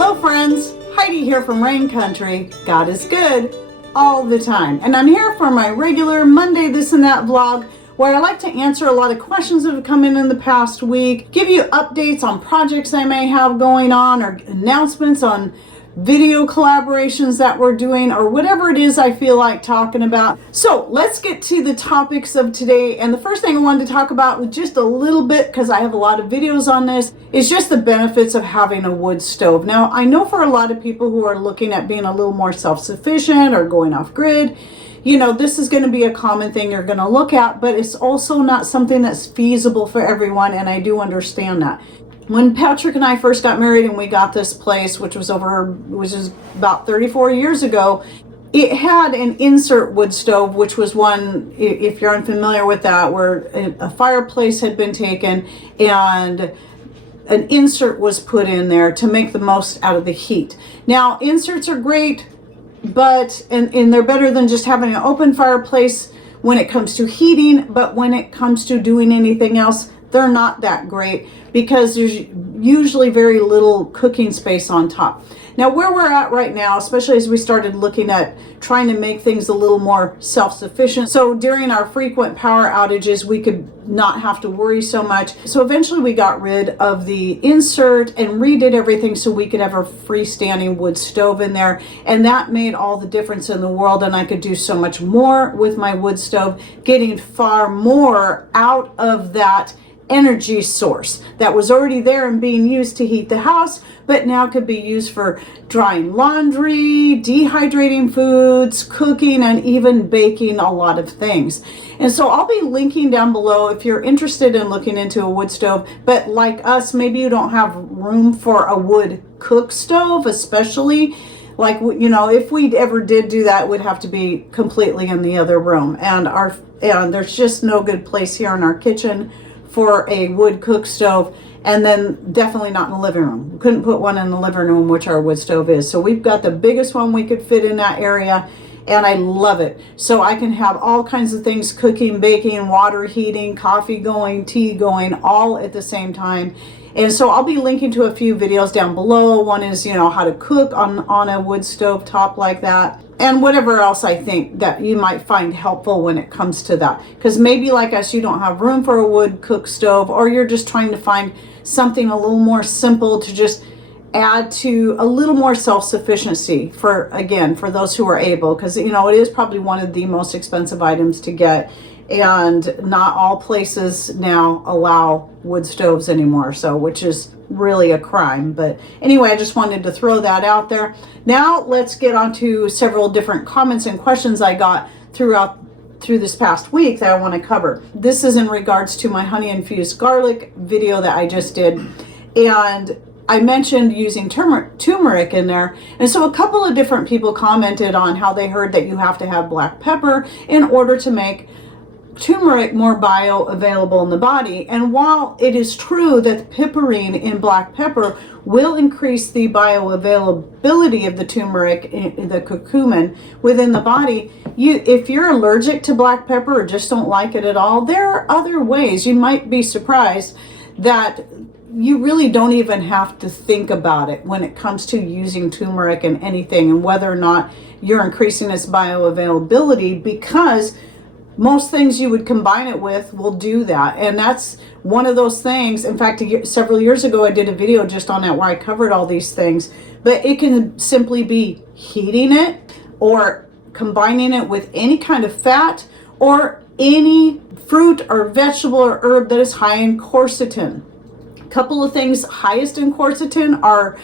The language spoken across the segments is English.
Hello friends, Heidi here from Rain Country. God is good all the time. And I'm here for my regular Monday This and That vlog where I like to answer a lot of questions that have come in the past week, give you updates on projects I may have going on or announcements on video collaborations that we're doing or whatever it is I feel like talking about. So let's get to the topics of today. And the first thing I wanted to talk about with just a little bit, because I have a lot of videos on this, is just the benefits of having a wood stove. Now, I know for a lot of people who are looking at being a little more self-sufficient or going off grid, you know, this is going to be a common thing you're going to look at, but it's also not something that's feasible for everyone, and I do understand that. When Patrick and I first got married and we got this place, which was about 34 years ago, it had an insert wood stove, which was one, if you're unfamiliar with that, where a fireplace had been taken and an insert was put in there to make the most out of the heat. Now, inserts are great, but and they're better than just having an open fireplace when it comes to heating, but when it comes to doing anything else, they're not that great because there's usually very little cooking space on top. Now, where we're at right now, especially as we started looking at trying to make things a little more self-sufficient, so during our frequent power outages, we could not have to worry so much. So eventually we got rid of the insert and redid everything so we could have a freestanding wood stove in there. And that made all the difference in the world. And I could do so much more with my wood stove, getting far more out of that energy source that was already there and being used to heat the house, but now could be used for drying laundry, dehydrating foods, cooking, and even baking a lot of things. And so I'll be linking down below if you're interested in looking into a wood stove, but like us, maybe you don't have room for a wood cook stove, especially. Like, you know, if we ever did do that, it would have to be completely in the other room. And there's just no good place here in our kitchen for a wood cook stove, and then definitely not in the living room. We couldn't put one in the living room, which our wood stove is. So we've got the biggest one we could fit in that area, and I love it. So I can have all kinds of things cooking, baking, water heating, coffee going, tea going, all at the same time. And so I'll be linking to a few videos down below. One is, you know, how to cook on a wood stove top like that, and whatever else I think that you might find helpful when it comes to that. Because maybe like us, you don't have room for a wood cook stove, or you're just trying to find something a little more simple to just add to a little more self-sufficiency for those who are able, because, you know, it is probably one of the most expensive items to get. And not all places now allow wood stoves anymore, so which is really a crime. But anyway, I just wanted to throw that out there. Now let's get on to several different comments and questions I got through this past week that I want to cover. This is in regards to my honey infused garlic video that I just did, and I mentioned using turmeric in there. And so a couple of different people commented on how they heard that you have to have black pepper in order to make turmeric more bioavailable in the body. And while it is true that piperine in black pepper will increase the bioavailability of the turmeric, the curcumin within the body, if you're allergic to black pepper or just don't like it at all, there are other ways. You might be surprised that you really don't even have to think about it when it comes to using turmeric in anything and whether or not you're increasing its bioavailability, because most things you would combine it with will do that. And that's one of those things. In fact, several years ago, I did a video just on that where I covered all these things. But it can simply be heating it or combining it with any kind of fat or any fruit or vegetable or herb that is high in quercetin. A couple of things highest in quercetin are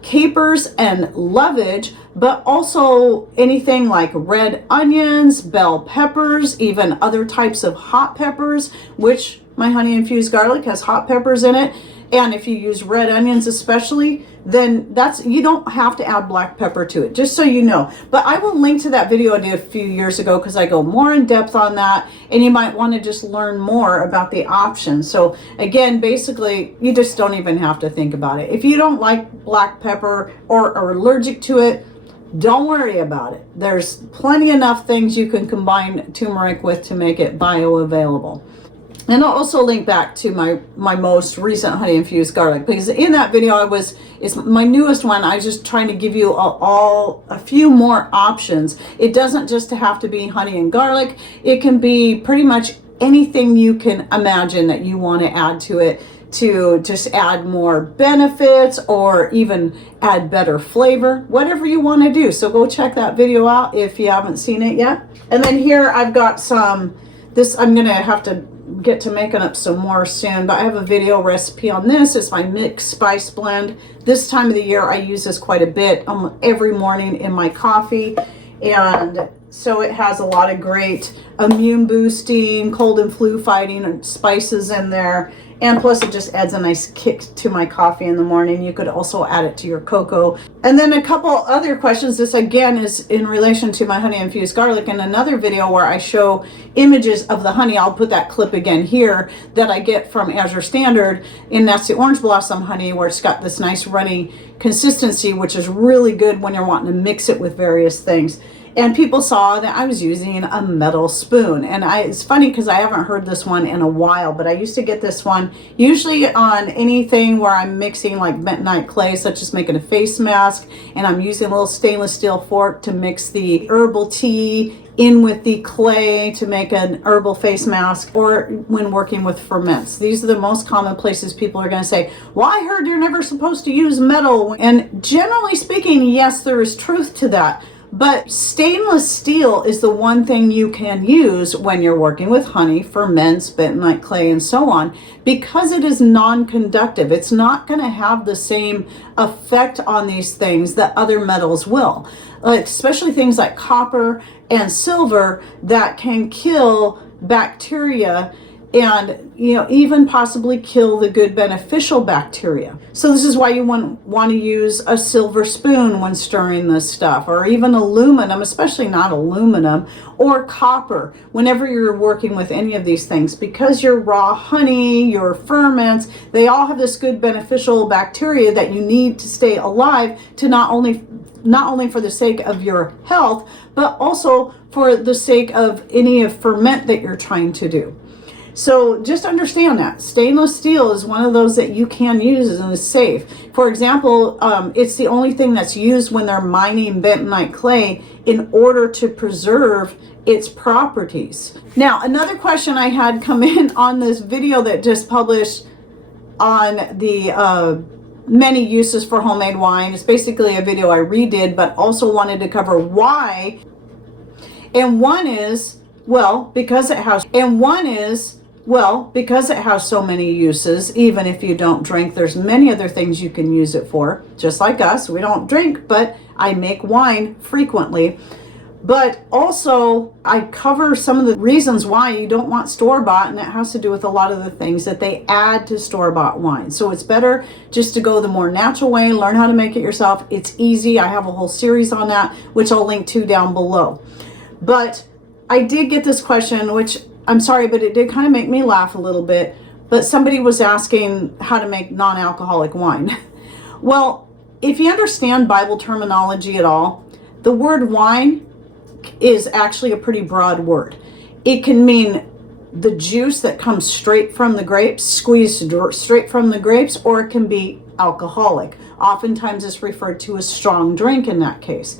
capers and lovage, but also anything like red onions, bell peppers, even other types of hot peppers, which my honey infused garlic has hot peppers in it. And if you use red onions especially, then you don't have to add black pepper to it, just so you know. But I will link to that video I did a few years ago because I go more in depth on that, and you might want to just learn more about the options. So again, basically, you just don't even have to think about it. If you don't like black pepper or are allergic to it, don't worry about it. There's plenty enough things you can combine turmeric with to make it bioavailable. And I'll also link back to my most recent honey infused garlic, because in that video it's my newest one. I was just trying to give you a few more options. It doesn't just have to be honey and garlic. It can be pretty much anything you can imagine that you want to add to it, to just add more benefits or even add better flavor, whatever you want to do. So go check that video out if you haven't seen it yet. And then here I've got some, this I'm gonna have to get to making up some more soon, but I have a video recipe on this. It's my mixed spice blend. This time of the year I use this quite a bit every morning in my coffee, and so it has a lot of great immune boosting, cold and flu fighting spices in there. And plus it just adds a nice kick to my coffee in the morning. You could also add it to your cocoa. And then a couple other questions. This again is in relation to my honey infused garlic, in another video where I show images of the honey. I'll put that clip again here that I get from Azure Standard, and that's the orange blossom honey, where it's got this nice runny consistency, which is really good when you're wanting to mix it with various things. And people saw that I was using a metal spoon. And it's funny because I haven't heard this one in a while, but I used to get this one usually on anything where I'm mixing like bentonite clay, such as making a face mask, and I'm using a little stainless steel fork to mix the herbal tea in with the clay to make an herbal face mask, or when working with ferments. These are the most common places people are going to say, well, I heard you're never supposed to use metal. And generally speaking, yes, there is truth to that. But stainless steel is the one thing you can use when you're working with honey, ferments, bentonite clay, and so on, because it is non-conductive. It's not going to have the same effect on these things that other metals will, especially things like copper and silver that can kill bacteria and even possibly kill the good beneficial bacteria. So this is why you want to use a silver spoon when stirring this stuff, or even aluminum, especially not aluminum, or copper whenever you're working with any of these things, because your raw honey, your ferments, they all have this good beneficial bacteria that you need to stay alive, to not only for the sake of your health, but also for the sake of any ferment that you're trying to do. So just understand that stainless steel is one of those that you can use and is safe. For example, it's the only thing that's used when they're mining bentonite clay in order to preserve its properties. Now, another question I had come in on this video that just published on the many uses for homemade wine. It's basically a video I redid, but also wanted to cover why. And one is, because it has so many uses. Even if you don't drink, there's many other things you can use it for. Just like us, we don't drink, but I make wine frequently. But also, I cover some of the reasons why you don't want store-bought, and it has to do with a lot of the things that they add to store-bought wine. So it's better just to go the more natural way, learn how to make it yourself. It's easy. I have a whole series on that, which I'll link to down below. But I did get this question, which I'm sorry, but it did kind of make me laugh a little bit. But somebody was asking how to make non-alcoholic wine. Well, if you understand Bible terminology at all, the word wine is actually a pretty broad word. It can mean the juice that comes straight from the grapes, squeezed straight from the grapes, or it can be alcoholic. Oftentimes it's referred to as strong drink in that case.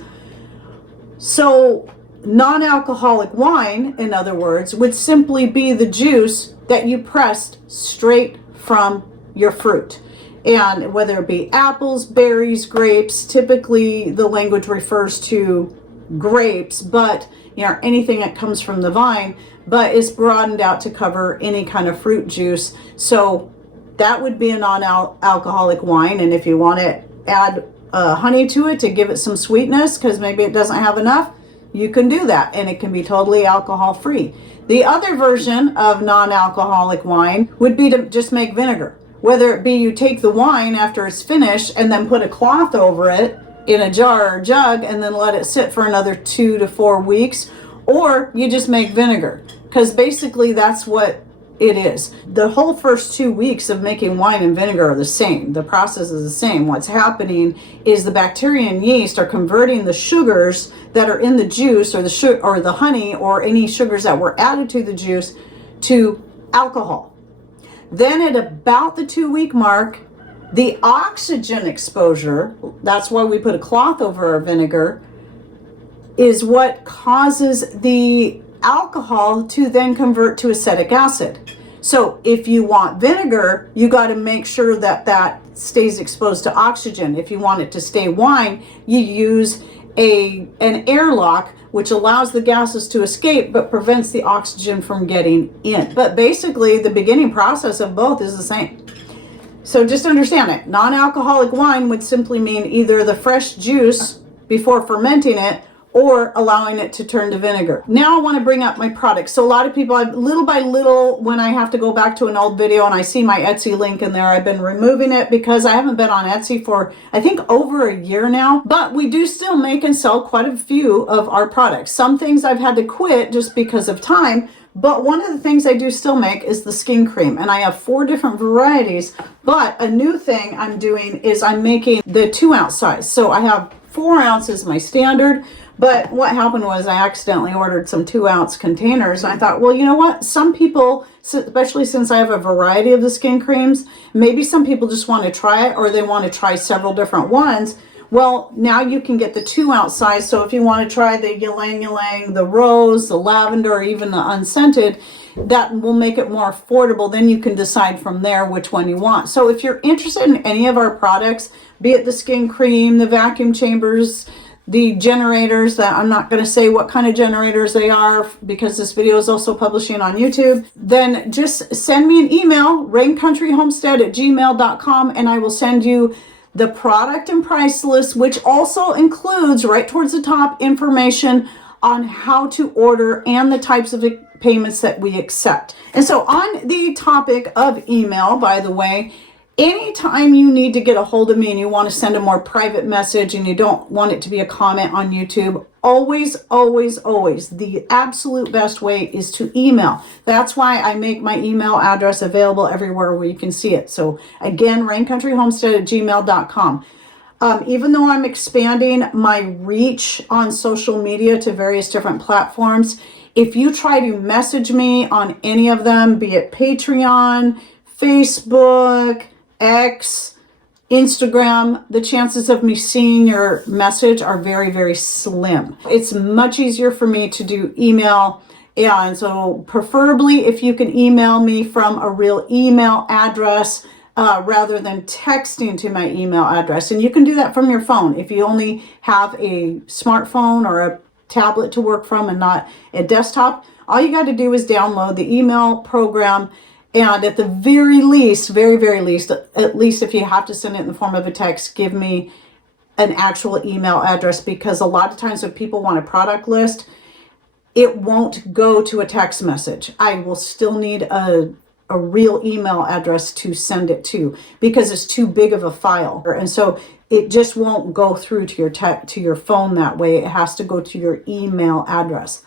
So non-alcoholic wine, in other words, would simply be the juice that you pressed straight from your fruit. And whether it be apples, berries, grapes, typically the language refers to grapes, but anything that comes from the vine, but it's broadened out to cover any kind of fruit juice. So that would be a non-alcoholic wine. And if you want to add honey to it to give it some sweetness, because maybe it doesn't have enough, you can do that, and it can be totally alcohol free. The other version of non-alcoholic wine would be to just make vinegar. Whether it be you take the wine after it's finished and then put a cloth over it in a jar or jug and then let it sit for another 2 to 4 weeks, or you just make vinegar, because basically that's what it is. The whole first 2 weeks of making wine and vinegar are the same. The process is the same. What's happening is the bacteria and yeast are converting the sugars that are in the juice, or the honey, or any sugars that were added to the juice, to alcohol. Then at about the 2-week mark, the oxygen exposure, that's why we put a cloth over our vinegar, is what causes the alcohol to then convert to acetic acid. So if you want vinegar, you got to make sure that that stays exposed to oxygen. If you want it to stay wine, you use an airlock, which allows the gases to escape but prevents the oxygen from getting in. But basically, the beginning process of both is the same. So just understand it. Non-alcoholic wine would simply mean either the fresh juice before fermenting it or allowing it to turn to vinegar. Now I want to bring up my products. So a lot of people, little by little, when I have to go back to an old video and I see my Etsy link in there, I've been removing it because I haven't been on Etsy for, I think, over a year now. But we do still make and sell quite a few of our products. Some things I've had to quit just because of time. But one of the things I do still make is the skin cream, and I have 4 different varieties. But a new thing I'm doing is I'm making the 2-ounce size. So I have 4 ounces, my standard. But what happened was I accidentally ordered some 2-ounce containers. And I thought, well, you know what? Some people, especially since I have a variety of the skin creams, maybe some people just want to try it or they want to try several different ones. Well, now you can get the 2-ounce size. So if you want to try the ylang ylang, the rose, the lavender, or even the unscented, that will make it more affordable. Then you can decide from there which one you want. So if you're interested in any of our products, be it the skin cream, the vacuum chambers, the generators, that I'm not going to say what kind of generators they are because this video is also publishing on YouTube, then just send me an email, raincountryhomestead@gmail.com, and I will send you the product and price list, which also includes, right towards the top, information on how to order and the types of payments that we accept. And so on the topic of email, by the way, anytime you need to get a hold of me and you want to send a more private message and you don't want it to be a comment on YouTube, always, always, always, the absolute best way is to email. That's why I make my email address available everywhere where you can see it. So again, raincountryhomestead@gmail.com. Even though I'm expanding my reach on social media to various different platforms, if you try to message me on any of them, be it Patreon, Facebook, X, Instagram, the chances of me seeing your message are very, very slim. It's much easier for me to do email. And so preferably if you can email me from a real email address rather than texting to my email address. And you can do that from your phone. If you only have a smartphone or a tablet to work from and not a desktop, all you got to do is download the email program. And at the very least, very, very least, at least if you have to send it in the form of a text, give me an actual email address, because a lot of times when people want a product list, it won't go to a text message. I will still need a real email address to send it to because it's too big of a file. And so it just won't go through to your phone that way. It has to go to your email address.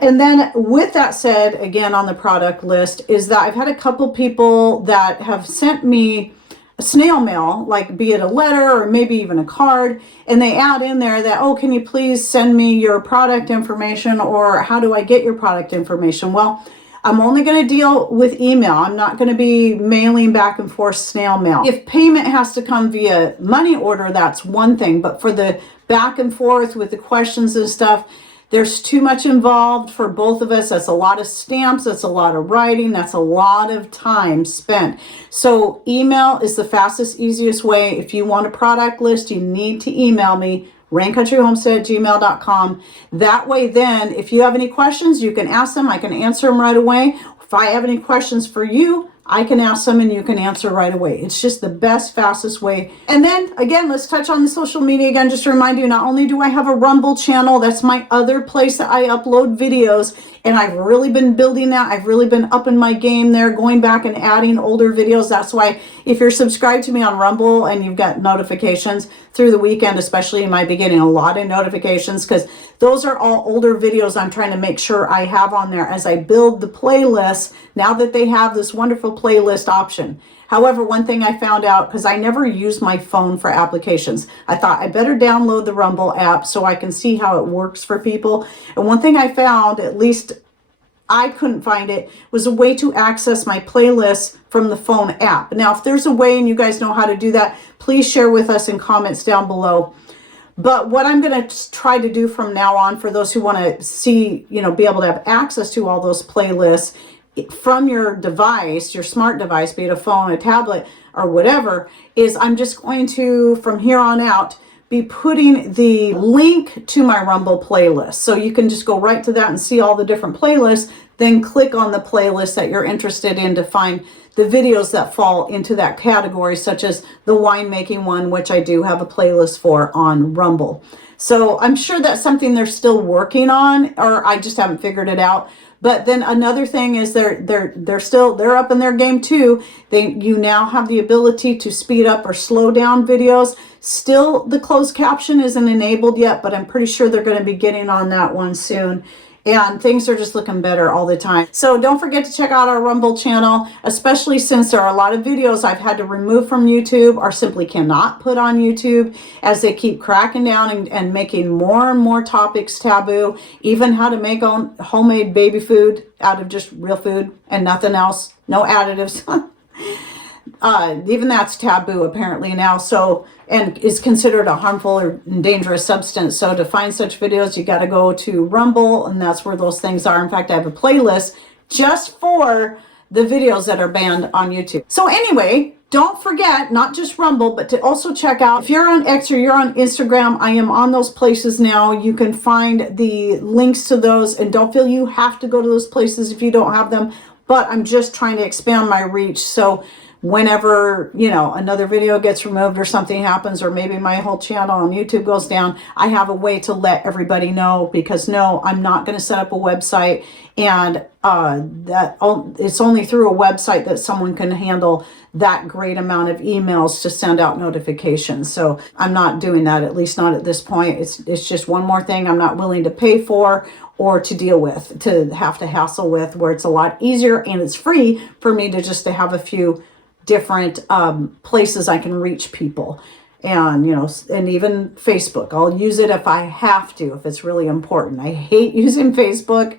And then with that said, again, on the product list is that I've had a couple people that have sent me a snail mail, like be it a letter or maybe even a card, and they add in there that, oh, can you please send me your product information, or how do I get your product information? Well, I'm only going to deal with email. I'm not going to be mailing back and forth snail mail. If payment has to come via money order, that's one thing, but for the back and forth with the questions and stuff, there's too much involved for both of us. That's a lot of stamps. That's a lot of writing. That's a lot of time spent. So email is the fastest, easiest way. If you want a product list, you need to email me, raincountryhomestead@gmail.com. That way then, if you have any questions, you can ask them. I can answer them right away. If I have any questions for you, I can ask them and you can answer right away. It's just the best, fastest way. And then again, let's touch on the social media again, just to remind you, not only do I have a Rumble channel, that's my other place that I upload videos, and I've really been building that. I've really been upping my game there, going back and adding older videos. That's why if you're subscribed to me on Rumble and you've got notifications through the weekend, especially in my beginning, a lot of notifications, because those are all older videos I'm trying to make sure I have on there as I build the playlist, now that they have this wonderful playlist option. However, one thing I found out, because I never use my phone for applications, I thought I better download the Rumble app so I can see how it works for people. And one thing I found, at least I couldn't find it, was a way to access my playlists from the phone app. Now, if there's a way and you guys know how to do that, please share with us in comments down below. But what I'm going to try to do from now on, for those who want to see, you know, be able to have access to all those playlists from your device, your smart device, be it a phone, a tablet, or whatever, is I'm just going to, from here on out, be putting the link to my Rumble playlist. So you can just go right to that and see all the different playlists, then click on the playlist that you're interested in to find the videos that fall into that category, such as the winemaking one, which I do have a playlist for on Rumble. So I'm sure that's something they're still working on, or I just haven't figured it out. But then another thing is they're up in their game too. You now have the ability to speed up or slow down videos. Still, the closed caption isn't enabled yet, but I'm pretty sure they're going to be getting on that one soon. And things are just looking better all the time. So don't forget to check out our Rumble channel, especially since there are a lot of videos I've had to remove from YouTube or simply cannot put on YouTube, as they keep cracking down and making more and more topics taboo, even how to make homemade baby food out of just real food and nothing else, no additives. Even that's taboo apparently now, so, and is considered a harmful or dangerous substance. So to find such videos, you got to go to Rumble, and that's where those things are. In fact, I have a playlist just for the videos that are banned on YouTube. So anyway, don't forget, not just Rumble, but to also check out, if you're on X or you're on Instagram, I am on those places now. You can find the links to those, and don't feel you have to go to those places if you don't have them. But I'm just trying to expand my reach. So whenever, you know, another video gets removed or something happens, or maybe my whole channel on YouTube goes down, I have a way to let everybody know, because no, I'm not going to set up a website, and it's only through a website that someone can handle that great amount of emails to send out notifications. So I'm not doing that, at least not at this point. It's just one more thing I'm not willing to pay for or to deal with, to have to hassle with, where it's a lot easier and it's free for me to have a few different places I can reach people. And, you know, and even Facebook, I'll use it if I have to, if it's really important. I hate using Facebook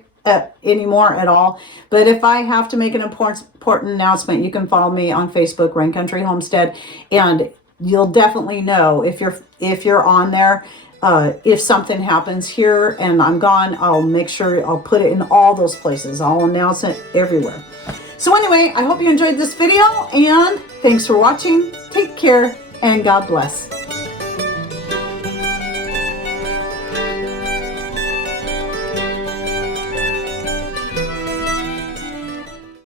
anymore at all, but if I have to make an important announcement, you can follow me on Facebook, Rain Country Homestead, and you'll definitely know if you're on there. If something happens here and I'm gone, I'll make sure I'll put it in all those places. I'll announce it everywhere. So anyway, I hope you enjoyed this video, and thanks for watching. Take care, and God bless.